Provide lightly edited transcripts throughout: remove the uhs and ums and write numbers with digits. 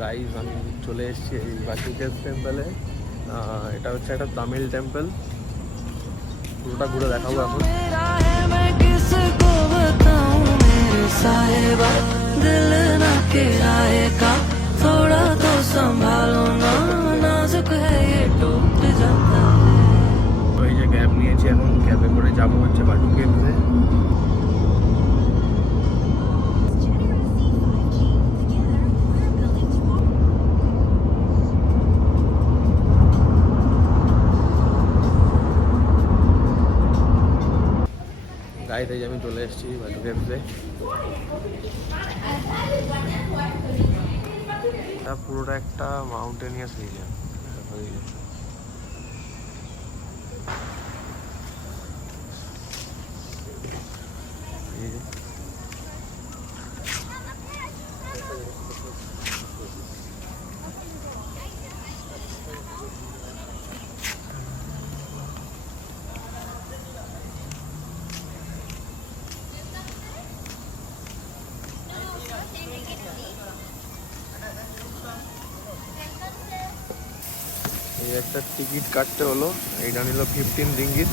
গাইজ আমি চলে এসেছি এই বাসুদেব টেম্পলে। এটা হচ্ছে একটা তামিল টেম্পল, পুরোটা ঘুরে দেখাবো এখন। ওই যে ক্যাব নিয়েছি, এখন ক্যাবে করে যাবো হচ্ছে বাটু কেভসে। গাড়িতে আমি চলে এসেছি বাটু কেভসে। পুরোটা একটা মাউন্টেনিয়াস রিজন। এই একটা টিকিট কাটতে হলো, এইটা নিল 15 রিঙ্গিত।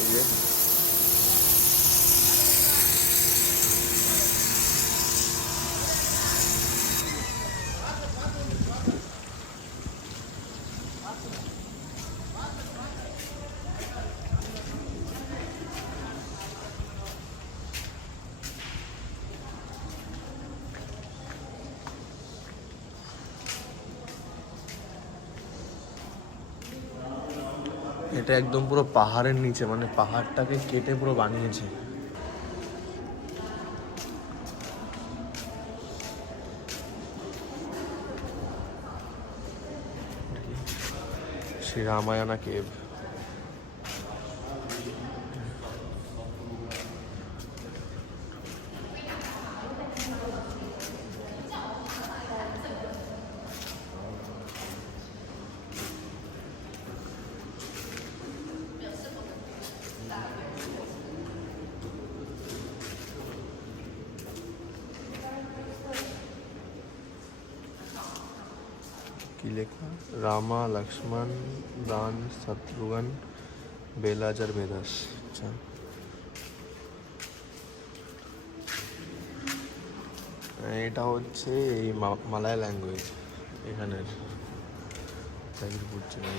এই যে এটা একদম পুরো পাহাড়ের নিচে, মানে পাহাড়টাকে কেটে পুরো বানিয়েছে। শ্রী রামায়ণা কেভ। কি লেখা? রামা লক্ষ্মণ রাম শত্রুঘ্ন বেলাজার বেদাস। আচ্ছা, এটা হচ্ছে এই মালায় ল্যাঙ্গুয়েজ এখানের। বুঝছি না।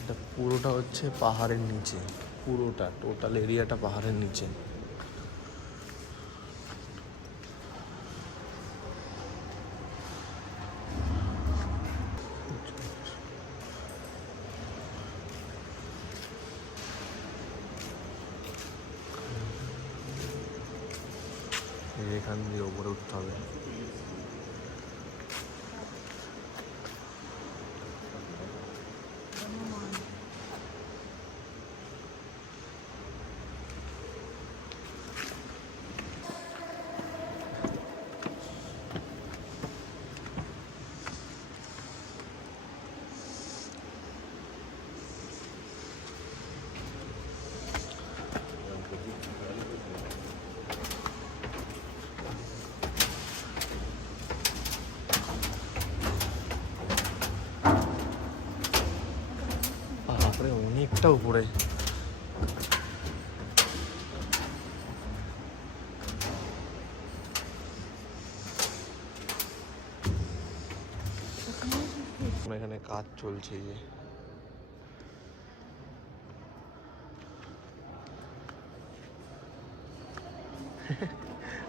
এটা পুরোটা হচ্ছে পাহাড়ের নিচে, পুরোটা টোটাল এরিয়াটা পাহাড়ের নিচে। এখান দিয়ে ওপরে উঠতে হবে। বাপরে, অনেকটা উপরে। এখানে কাজ চলছে। যে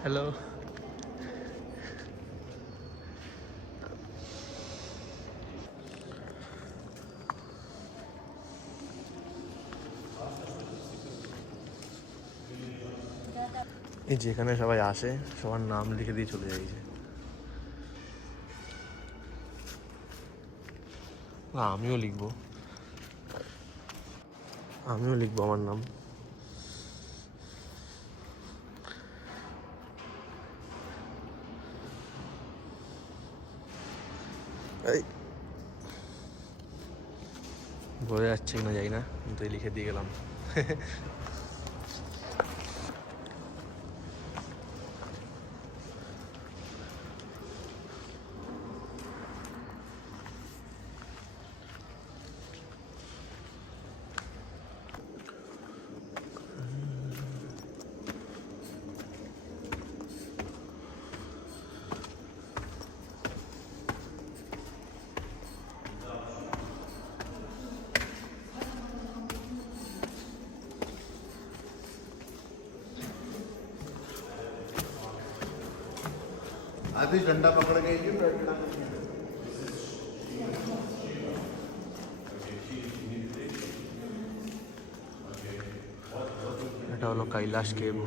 হ্যালো, এই যেখানে সবাই আসে সবার নাম লিখে দিয়ে চলে যাইছে। আমিও লিখবো আমার নাম। এই বোঝা যাচ্ছে কিনা যাই না, কিন্তু লিখে দিয়ে গেলাম। आधी झंडा पकड़ गई थी बैठना। এটা হলো কৈলাস কেভ।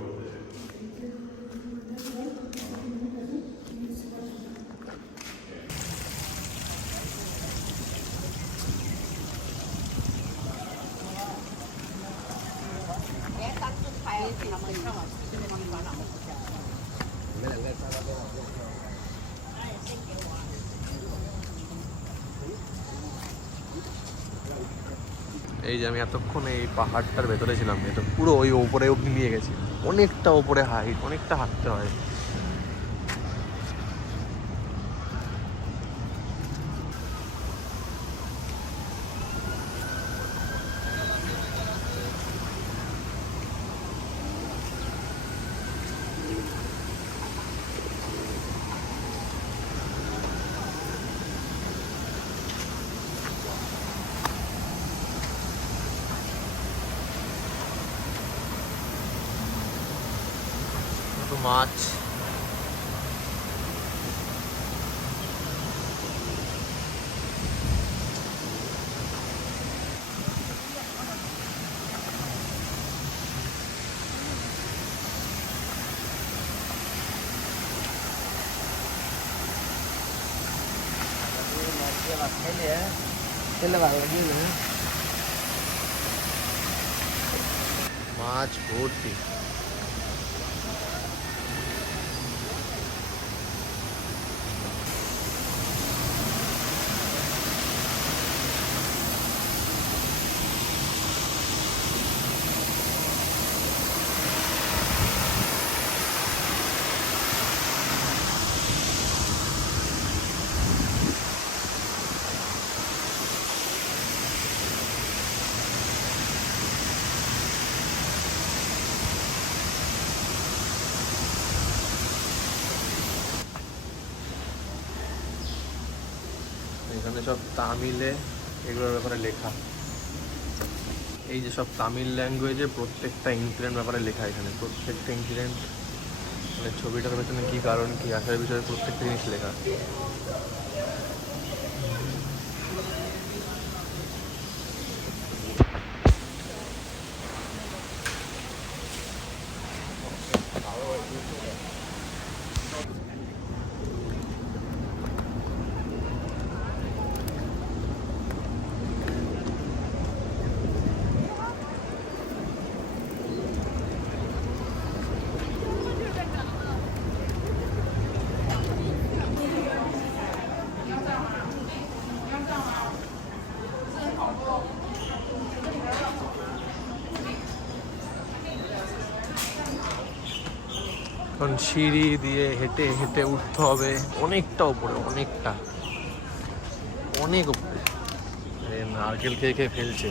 এই যে আমি এতক্ষণ এই পাহাড়টার ভেতরে ছিলাম, এটা পুরো ওই ওপরে অব্দি নিয়ে গেছি, অনেকটা ওপরে হাইট, অনেকটা হাঁটতে হয়। মাছ, মাছ ভর্তি। এখানে সব তামিলে এগুলোর ব্যাপারে লেখা। এই যে সব তামিল ল্যাঙ্গুয়েজে প্রত্যেকটা ইনসিডেন্ট ব্যাপারে লেখা, এখানে প্রত্যেকটা ইনসিডেন্ট, মানে ছবিটার পেছনে কী কারণ, কী আসার বিষয়ে প্রত্যেকটা জিনিস লেখা। এখন সিঁড়ি দিয়ে হেঁটে হেঁটে উঠতে হবে অনেকটা উপরে, অনেকটা, অনেক উপরে। নারকেল খেয়ে খেয়ে ফেলছে।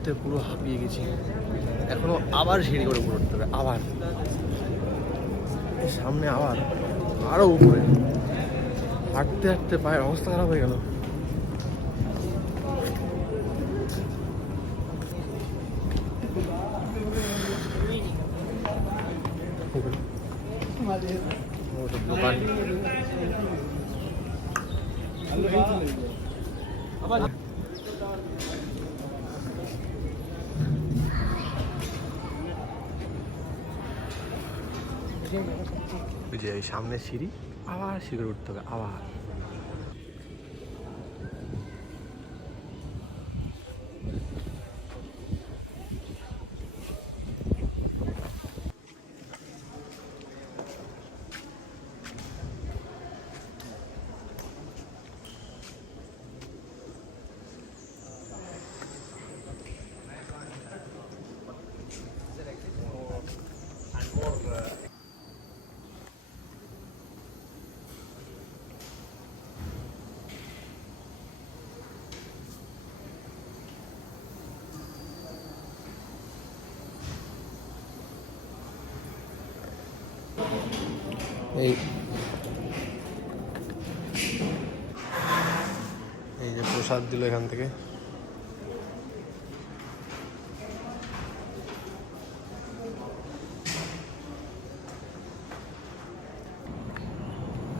উঠতে পুরো হাঁপিয়ে গেছি। এখনো আবার সিঁড়ি করে উপরে উঠতে হবে, আবার সামনে আবার আরো উপরে। হাঁটতে হাঁটতে পায়ের অবস্থা খারাপ হয়ে গেল। দোকান যে এই সামনে সিঁড়ি, আবার সিঁড়ি উঠতে হবে আবার। এই এই যে প্রসাদ দিল এখান থেকে।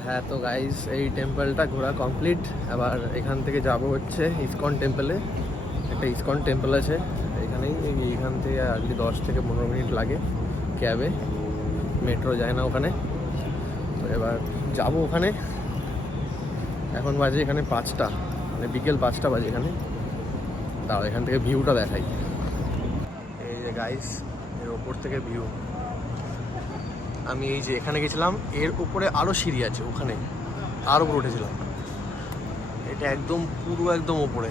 হ্যাঁ, তো গাইস এই টেম্পলটা ঘোরা কমপ্লিট। এবার এখান থেকে যাব হচ্ছে ইসকন টেম্পলে। একটা ইসকন টেম্পল আছে এখানেই, এইখান থেকে আর কি 10 থেকে 15 মিনিট লাগে ক্যাবে, মেট্রো যায় না ওখানে। তো এবার যাব ওখানে। এখন বাজে এখানে 5টা, মানে বিকেল 5টা বাজে এখানে। তাও এখান থেকে ভিউটা দেখাই। এই যে গাইস, এর ওপর থেকে ভিউ। আমি এই যে এখানে গেছিলাম, এর উপরে আরও সিঁড়ি আছে, ওখানে আরও উপরে উঠেছিলাম। এটা একদম পুরো একদম ওপরে।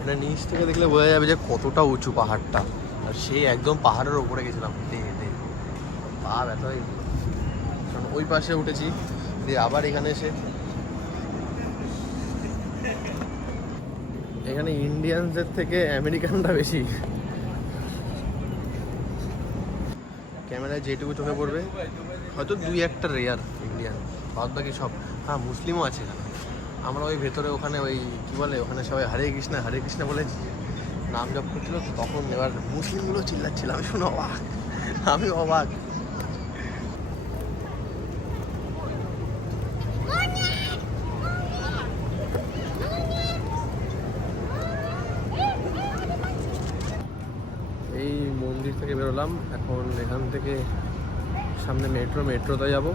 এটা নিচ থেকে দেখলে বোঝা যাবে যে কতটা উঁচু পাহাড়টা। আর সেই একদম পাহাড়ের ওপরে গেছিলাম হেঁটে হেঁটে, পা ব্যথা হয়ে গেল। কারণ ওই পাশে উঠেছি, দিয়ে আবার এখানে এসে। এখানে ইন্ডিয়ানসদের থেকে আমেরিকানরা বেশি। ক্যামেরায় যেটুকু চোখে পড়বে হয়তো 2-1টা রেয়ার ইন্ডিয়ান, বাদ বাকি সব। হ্যাঁ, মুসলিমও আছে এখানে। আমরা ওই ভেতরে ওখানে ওই কী বলে, ওখানে সবাই হরে কৃষ্ণা বলে নাম জপ করছিল, তখন এবার মুসলিমগুলো চিল্লাচ্ছিল। আমি শুনে অবাক, আমি অবাক। এই মন্দির থেকে বেরোলাম এখন। এখান থেকে সামনে মেট্রোতে যাব।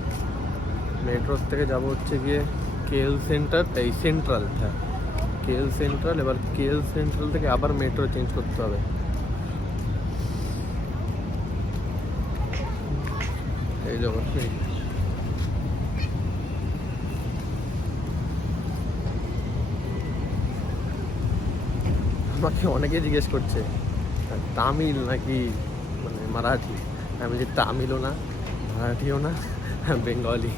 মেট্রোর থেকে যাব হচ্ছে গিয়ে কেএল সেন্টার, এই সেন্ট্রাল। হ্যাঁ, কেএল সেন্ট্রাল। এবার কেএল সেন্ট্রাল থেকে আবার মেট্রো চেঞ্জ করতে হবে। এই যে আমাকে অনেকে জিজ্ঞেস করছে তামিল নাকি মানে মারাঠি। আমি যে তামিলও না, মারাঠিও না, বেঙ্গলি।